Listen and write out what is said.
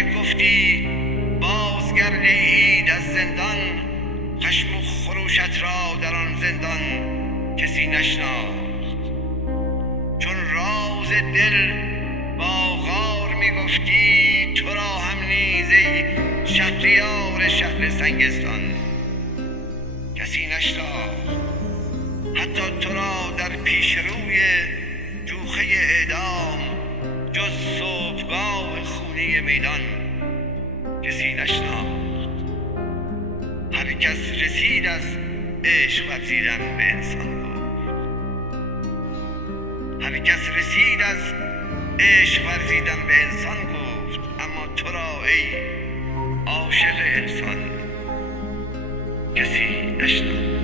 که گفتی بازگرد اید از زندان، خشم و خروشت را در آن زندان کسی نشناخت. چون راز دل با غار میگفتی، تو را هم نیز ای شهریار شهر سنگستان کسی نشناخت. حتی تو را در پیش روی جوخه اعدام، جز صبحگاه خونی میدان کسی نشناخت. هر کس رسید از عشق ورزیدن به انسان گفت، هر کس رسید از عشق ورزیدن به انسان گفت، اما تو را ای عاشق انسان کسی نشناخت.